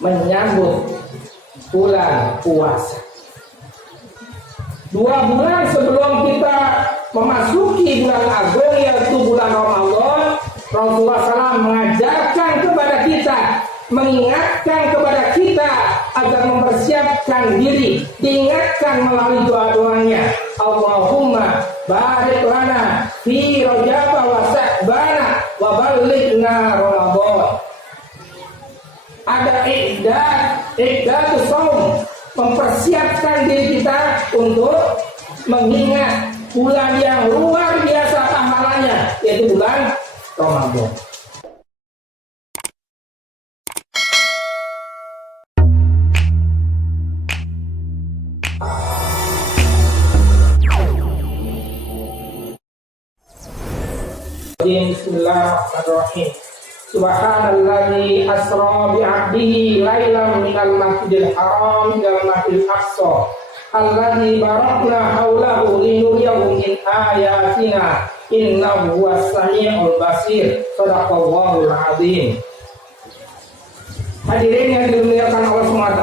menyambut bulan puasa. 2 bulan sebelum kita memasuki bulan agung yaitu bulan Ramadan, Rasulullah SAW mengajarkan kepada kita, mengingatkan kepada kita agar mempersiapkan diri, diingatkan melalui doa-doanya. Allahumma barik lana fi Rajab wa Sya'ban wa ballighna Ramadan. Ada iqdatu shaum, mempersiapkan diri kita untuk mengingat bulan yang luar biasa pahalanya, yaitu bulan Ramadan. Bismillahirrahmanirrahim. Subhanalladzi asra bi'abdihi lailan minal masjidil haram ilal masjidil aqsa alladzi barakna haulahu linuriyahu min ayatina innahu huwas samiul basir. Shadaqallahul azim. Hadirin yang dimuliakan Allah SWT,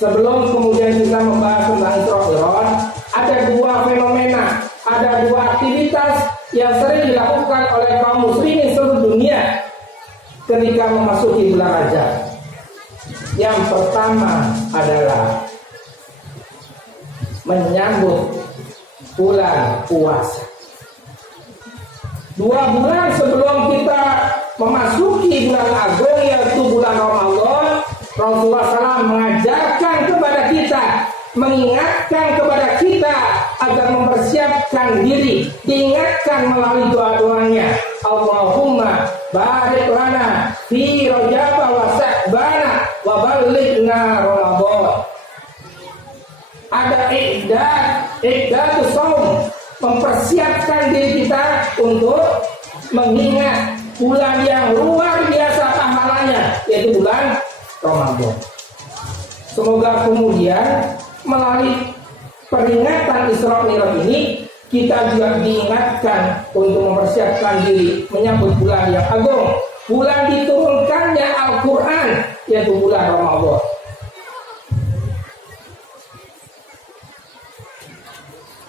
sebelum kemudian kita membahas tentang Isra Mi'raj, ada 2 fenomena, ada 2 aktivitas yang sering dilakukan oleh kaum muslimin seluruh dunia ketika memasuki bulan Rajab. Yang pertama adalah menyambut bulan puasa. 2 bulan sebelum kita memasuki bulan agung yaitu bulan Ramadan, Rasulullah SAW mengajarkan kepada kita, mengingatkan kepada kita agar mempersiapkan diri, diingatkan melalui doa-doanya. Allahumma barik lana fi Rajab wa Sya'ban wa ballighna Ramadan. Ada iqdatu shaum, mempersiapkan diri kita untuk mengingat bulan yang luar biasa pahalanya, yaitu bulan Ramadan. Semoga kemudian melalui peringatan Isra Mi'raj ini kita juga diingatkan untuk mempersiapkan diri menyambut bulan yang agung, bulan diturunkannya Al-Quran, yaitu bulan Ramadan.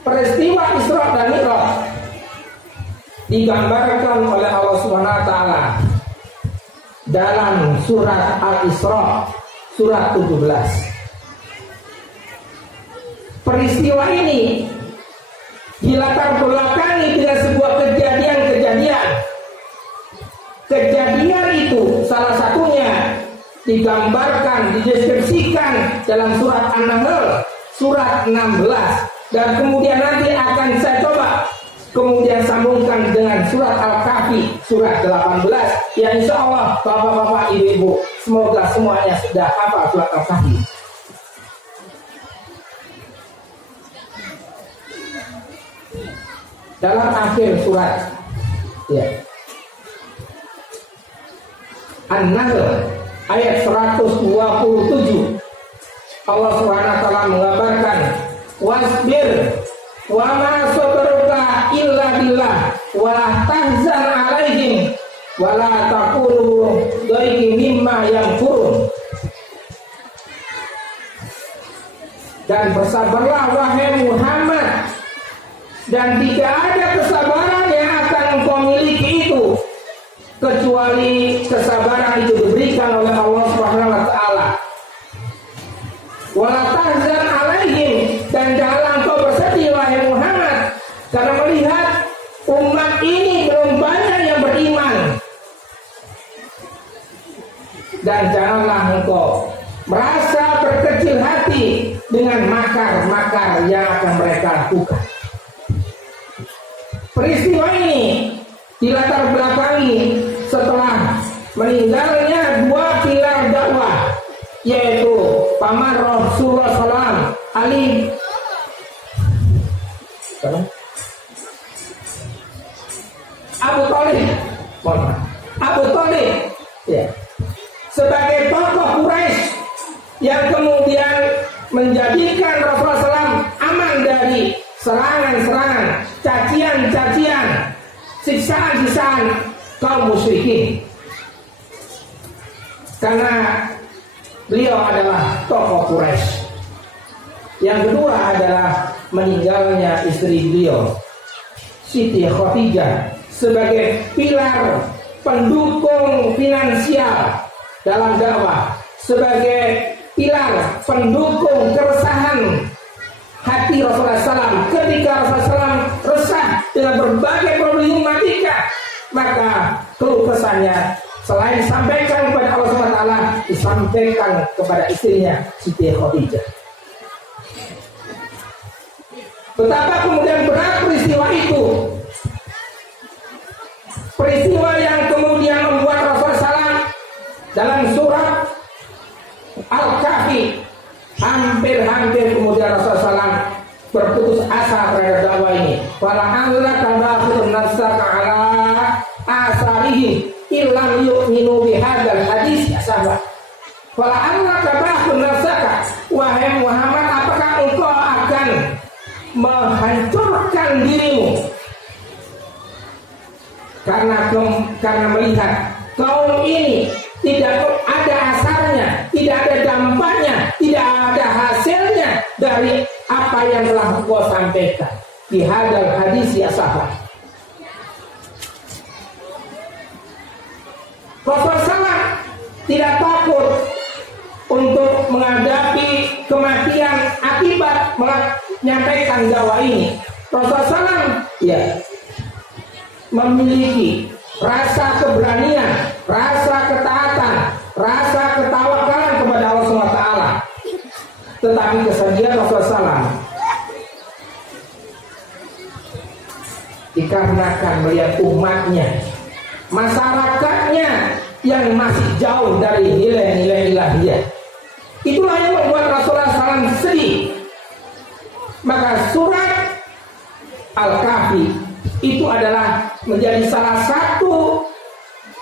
Peristiwa Isra dan Mi'raj digambarkan oleh Allah SWT dalam surat Al-Isra surat 17. Peristiwa ini dilatar belakangi dengan sebuah kejadian-kejadian. Kejadian itu salah satunya digambarkan, dideskripsikan dalam surat An-Nahl surat 16, dan kemudian nanti akan saya coba kemudian sambungkan dengan surat Al-Kahfi surat 18. Ya insya Allah bapak-bapak, ibu-ibu, semoga semuanya sudah hafal surat Al-Kahfi. Dalam akhir surat An-Nahl ayat 127, Allah SWT mengabarkan, wasbir wa ma sabruka illa billah wa la tahzan alaihim wa la taqulu dhaiqi mimma yanfurun. Dan bersabarlah wahai Muhammad, dan tidak ada kesabaran yang akan engkau miliki itu kecuali kesabaran itu diberikan oleh Allah Subhanahu wa taala. Wala tahzan alaihim, dan janganlah engkau bersedih wahai Muhammad karena melihat umat ini belum banyak yang beriman, dan janganlah engkau merasa berkecil hati dengan makar-makar yang akan mereka lakukan. Peristiwa ini dilatar belakangi setelah meninggalnya 2 pilar dakwah, yaitu paman Rasulullah SAW Ali Abu Thalib sebagai tokoh Quraisy yang kemudian menjadikan Rasulullah SAW aman dari serangan-serangan, cacian-cacian, siksaan-siksaan kaum musyrikin. karena beliau adalah tokoh Quraisy. Yang kedua adalah meninggalnya istri beliau, Siti Khadijah, sebagai pilar pendukung finansial dalam dakwah, sebagai pilar pendukung keresahan hati Rasulullah SAW ketika Rasulullah SAW resah dengan berbagai problematika. Maka keluh kesahnya selain disampaikan kepada Allah SWT, disampaikan kepada istrinya Siti Khadijah. Betapa kemudian berat peristiwa itu, peristiwa yang kemudian membuat Rasulullah SAW dalam surat Al-Kahfi hampir kemudian Rasulullah SAW berputus asa terhadap dakwah ini. Fala'alla tabakhirun nafsaka ala asarihim illam yu'minu bihadzal hadis, ya sahabat. Fala'alla tabakhirun nafsaka, wahai Muhammad, apakah engkau akan menghancurkan dirimu karena melihat kaum ini tidak ada asarnya, tidak ada dampaknya, tidak ada hasilnya dari apa yang telah engkau sampaikan di hadal hadis, ya sahabat. Rasulullah SAW tidak takut untuk menghadapi kematian akibat menyampaikan dakwah ini. Rasulullah SAW memiliki rasa keberanian, rasa ketaatan, rasa ketawakalan kepada Allah SWT. Tetapi kesedihan Rasulullah SAW dikarenakan melihat umatnya, masyarakatnya yang masih jauh dari nilai-nilai ilahiyah. Itulah yang membuat Rasulullah SAW sedih. Maka surat Al-Kahfi itu adalah menjadi salah satu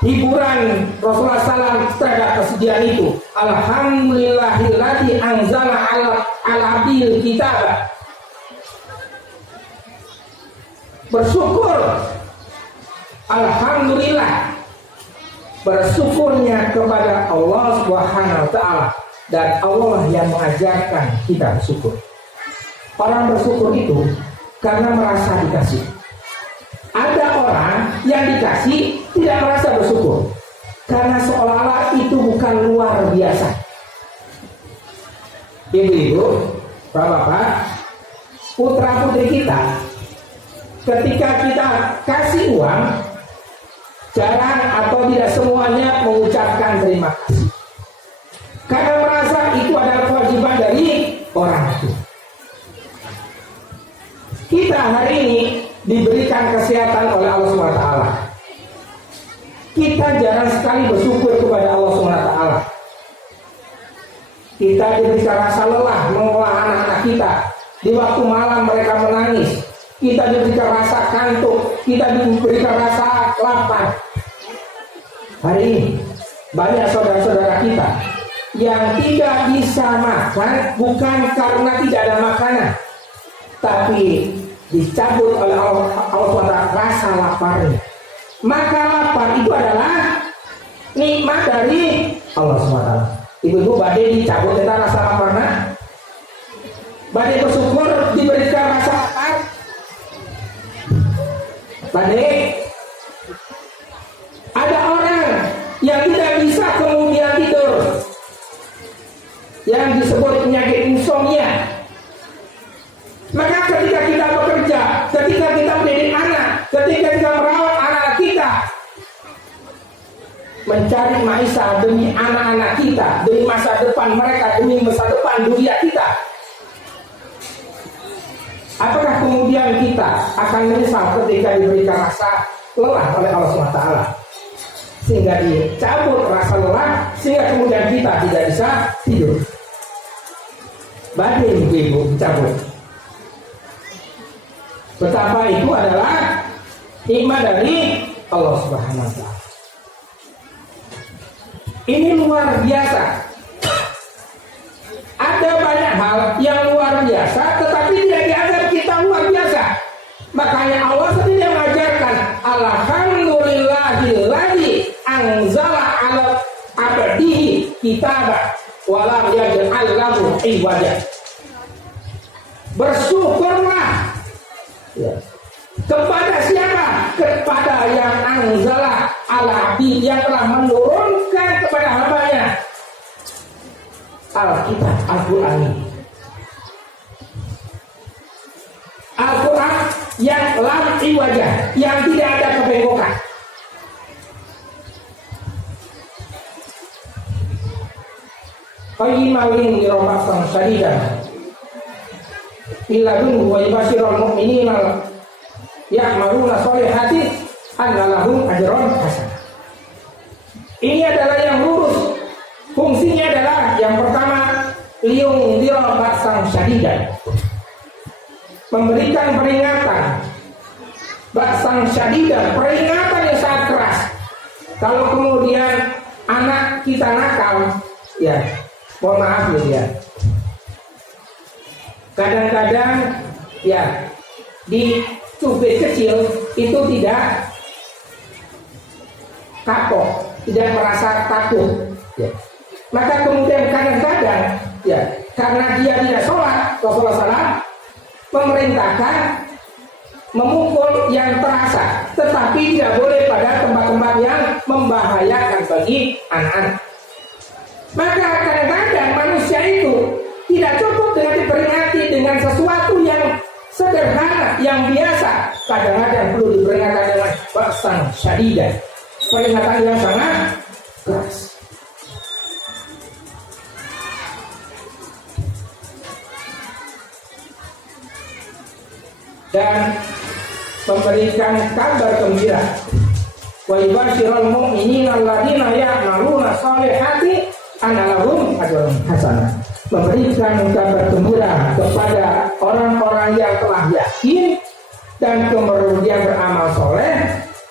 hiburan Rasulullah SAW terhadap kesedihan itu. Alhamdulillahilladzi anzala ala abdil kitab. Bersyukur, alhamdulillah, bersyukurnya kepada Allah Subhanahu wa Ta'ala, dan Allah yang mengajarkan kita bersyukur. Orang bersyukur itu karena merasa dikasih. Ada orang yang dikasih tidak merasa bersyukur karena seolah-olah itu bukan luar biasa. Ibu-ibu, bapak-bapak, putra-putri kita, ketika kita kasih uang, jarang atau tidak semuanya mengucapkan terima kasih, karena merasa itu adalah kewajiban dari orang itu. Kita hari ini diberikan kesehatan oleh Allah SWT. Kita jarang sekali bersyukur kepada Allah SWT. Kita diberikan rasa lelah mengolah anak-anak kita. Di waktu malam mereka menangis. Kita diberikan rasa kantuk. Kita diberikan rasa lapar. Hari ini banyak saudara-saudara kita yang tidak bisa makan bukan karena tidak ada makanan, tapi dicabut oleh Allah SWT rasa laparnya. Maka lapar itu adalah nikmat dari Allah SWT. Ibu-ibu badai dicabut kita rasa laparnya, badai bersyukur diberikan rasa lapar. Badai ada orang yang tidak bisa kemudian tidur, yang disebut penyakit insomnia. Maka ketika kita bekerja, ketika kita mendidik anak, ketika kita merawat anak kita, mencari maisha demi anak-anak kita, demi masa depan mereka, demi masa depan dunia kita, apakah kemudian kita akan menyesal ketika diberikan rasa lelah oleh Allah SWT, sehingga dicabut rasa lelah, sehingga kemudian kita tidak bisa tidur? Badai ibu-ibu dicabut. Betapa itu adalah nikmat dari Allah Subhanahu wa Ta'ala. Ini luar biasa. Ada banyak hal yang luar biasa, tetapi tidak dianggap kita luar biasa. Makanya Allah sendiri mengajarkan, alhamdulillahilladzi anzala ala abdihi kitaba wa lam yaj'al lahu iwaja. Bersyukurlah ya. Kepada siapa? Kepada yang anzala ala abdi, yang telah menurunkan kepada hambanya Alkitab, Al-Quran ini. Al-Quran yang lam iwaja, yang tidak ada kebengkokan. Qayyimawin dirobaksan syadidan Iladun wa ibashirul mu'minina ya'maluna sholihati anna lahum ajran hasan. Ini adalah yang lurus. Fungsinya adalah yang pertama, liung dirobaksan syadidan, memberikan peringatan. Baksan syadidan, peringatan yang sangat keras. Kalau kemudian anak kita nakal, ya mohon maaf ya, kadang-kadang ya di cubit kecil itu tidak kapok, tidak merasa takut ya. Maka kemudian kadang-kadang ya karena dia tidak sholat, Rasulullah SAW memerintahkan memukul yang terasa, tetapi tidak boleh pada tempat-tempat yang membahayakan bagi anak-anak. Maka kadang-kadang manusia itu tidak cukup dengan diperingati dengan sesuatu yang sederhana, yang biasa. Kadang-kadang perlu diperingatkan dengan baksan syadidah, peringatan yang sangat keras. Dan memberikan kabar gembira. Wa yubashirul mu'minina alladziina ya'maluna sholihati anna lahum ajrun hasanah. Memberikan kabar gembira kepada orang-orang yang telah yakin dan kemudian beramal soleh,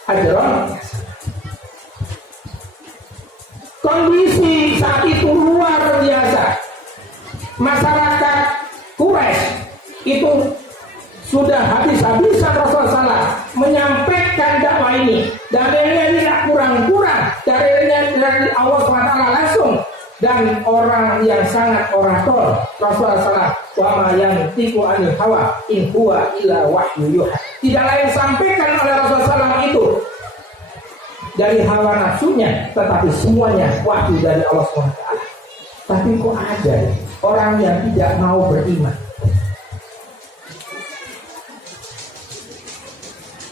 ajrun hasanah. Kondisi saat itu luar biasa. Masyarakat Quraisy itu sudah habis-habisan Rasulullah SAW menyampaikan dakwah ini, dan ini tidak kurang-kurang dari Allah SWT langsung, dan orang yang sangat orator Rasulullah SAW, wa ma yantiqu anil hawa in huwa illa wahyu yuha. Tidak lain sampaikan oleh Rasulullah SAW itu dari hawa nafsunya, tetapi semuanya wahyu dari Allah SWT. Tapi kok ada orang yang tidak mau beriman?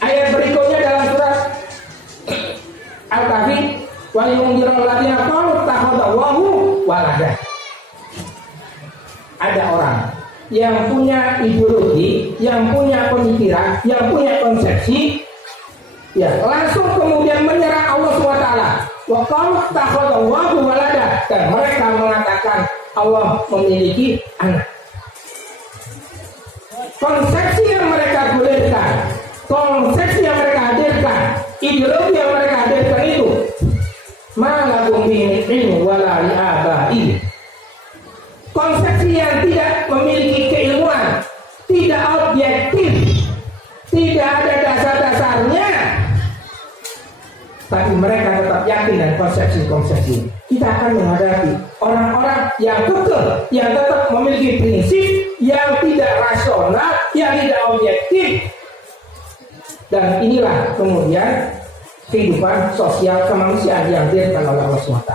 Ayat berikutnya dalam surat Al-Kahfi, wa yunzirul ladzina qalu takhadallahu walada. Ada orang yang punya ideologi, yang punya pemikiran, yang punya konsepsi, ya langsung kemudian menyerang Allah SWT. Wa qalu takhadallahu walada, dan mereka mengatakan Allah memiliki anak. Konsepsi yang mereka gulirkan, konsepsi yang mereka hadirkan, ideologi yang mereka hadirkan itu malagum min ilmu wala li abai. Konsepsi yang tidak memiliki keilmuan, tidak objektif, tidak ada dasar-dasarnya, tapi mereka tetap yakin dan konsepsi-konsepsi. Kita akan menghadapi orang-orang yang kekeh, yang tetap memiliki prinsip yang tidak rasional, yang tidak objektif. Dan inilah kemudian kehidupan sosial kemanusiaan yang dihadirkan oleh Allah SWT.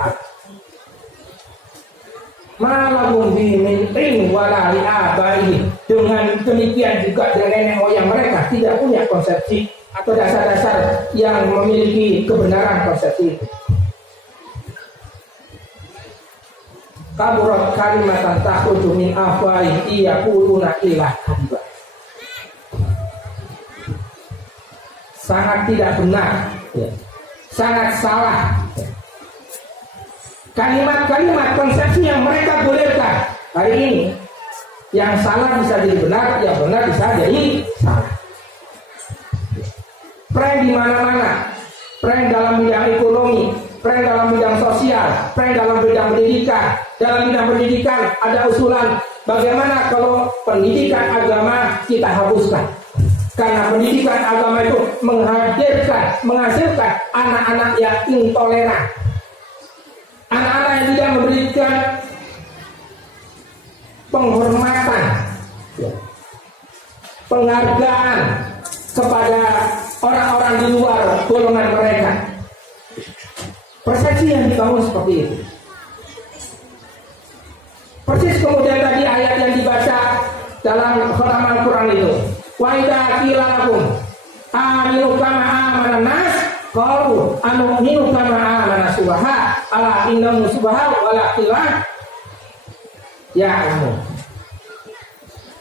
Malahum bimin ilmu wala li abai. Dengan demikian juga dengan nenek moyang mereka tidak punya konsepsi atau dasar-dasar yang memiliki kebenaran konsepsi itu. Kaburat kalimatan takhruju min afwahi yaquluna illa kadiba. Sangat tidak benar, ya. Sangat salah. Kalimat-kalimat konsepsi yang mereka bolehkan hari ini, yang salah bisa jadi benar, yang benar bisa jadi salah. Prank di mana-mana, prank dalam bidang ekonomi, prank dalam bidang sosial, prank dalam bidang pendidikan. Dalam bidang pendidikan ada usulan bagaimana kalau pendidikan agama kita hapuskan. Karena pendidikan agama itu menghasilkan anak-anak yang intoleran, anak-anak yang tidak kemudian memberikan penghormatan, penghargaan kepada orang-orang di luar golongan mereka. Persepsi yang dibangun seperti itu. Persis kemudian tadi ayat yang dibaca dalam khatam Al-Quran itu. Wa idza qila lakum aminu kama amanan nas qalu anu'minu kama amana subaha ala innahum subaha wala qila ya'lamun.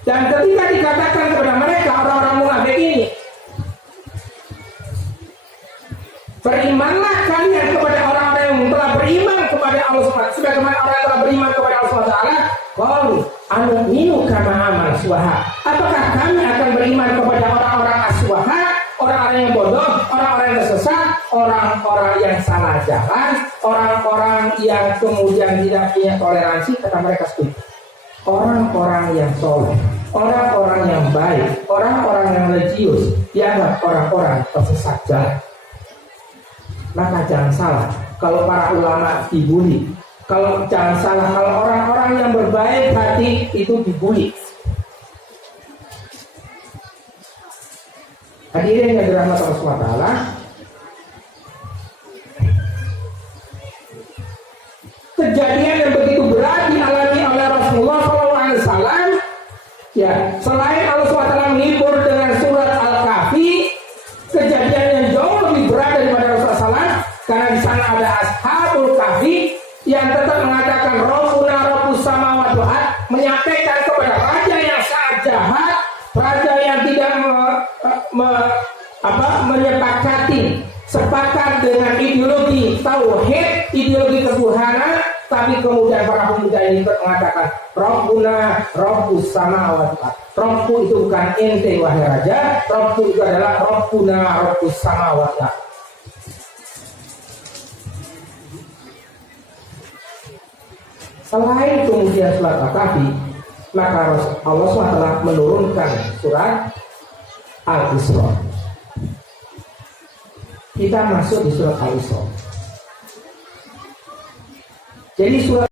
Dan ketika dikatakan kepada mereka orang-orang munafik ini, berimanlah kalian kepada orang-orang yang telah beriman kepada Allah SWT, sebagaimana orang yang telah beriman kepada Allah SWT. Qalu anu'minu kama amana subaha. Apakah kami akan beriman kepada orang-orang aswaha, orang-orang yang bodoh, orang-orang yang sesat, orang-orang yang salah jalan, orang-orang yang kemudian tidak punya toleransi? Kata mereka seperti itu. Orang-orang yang soleh, orang-orang yang baik, orang-orang yang religius dianggap orang-orang tersesat jalan. Maka jangan salah kalau para ulama dibully. Kalau jangan salah kalau orang-orang yang berbaik hati itu dibully. Hadirin yang dirahmati Allah SWT, kejadian yang begitu berat dialami oleh Rasulullah SAW, ya, selain Allah SWT menghibur dengan surat Al-Kahfi, kejadian yang jauh lebih berat daripada Rasulullah SAW, karena di sana ada Ashabul Kahfi yang tetap mengatakan Rabbuna Rabbus samawati wal ard, menyampaikan kepada raja yang sangat jahat, raja yang tidak menyepakati sepakat dengan ideologi tauhid, ideologi ketuhanan, tapi kemudian para pemuda ini mengatakan Rabbuna Rabbus samawati wal ard. Rabbu itu bukan ente wahai raja, Rabbu itu adalah Rabbuna Rabbus samawati wal ard. Selain kemudian surat Al-Kahfi, maka Allah SWT menurunkan surat Al-Isra. Kita masuk di surat Al-Isra. Jadi surat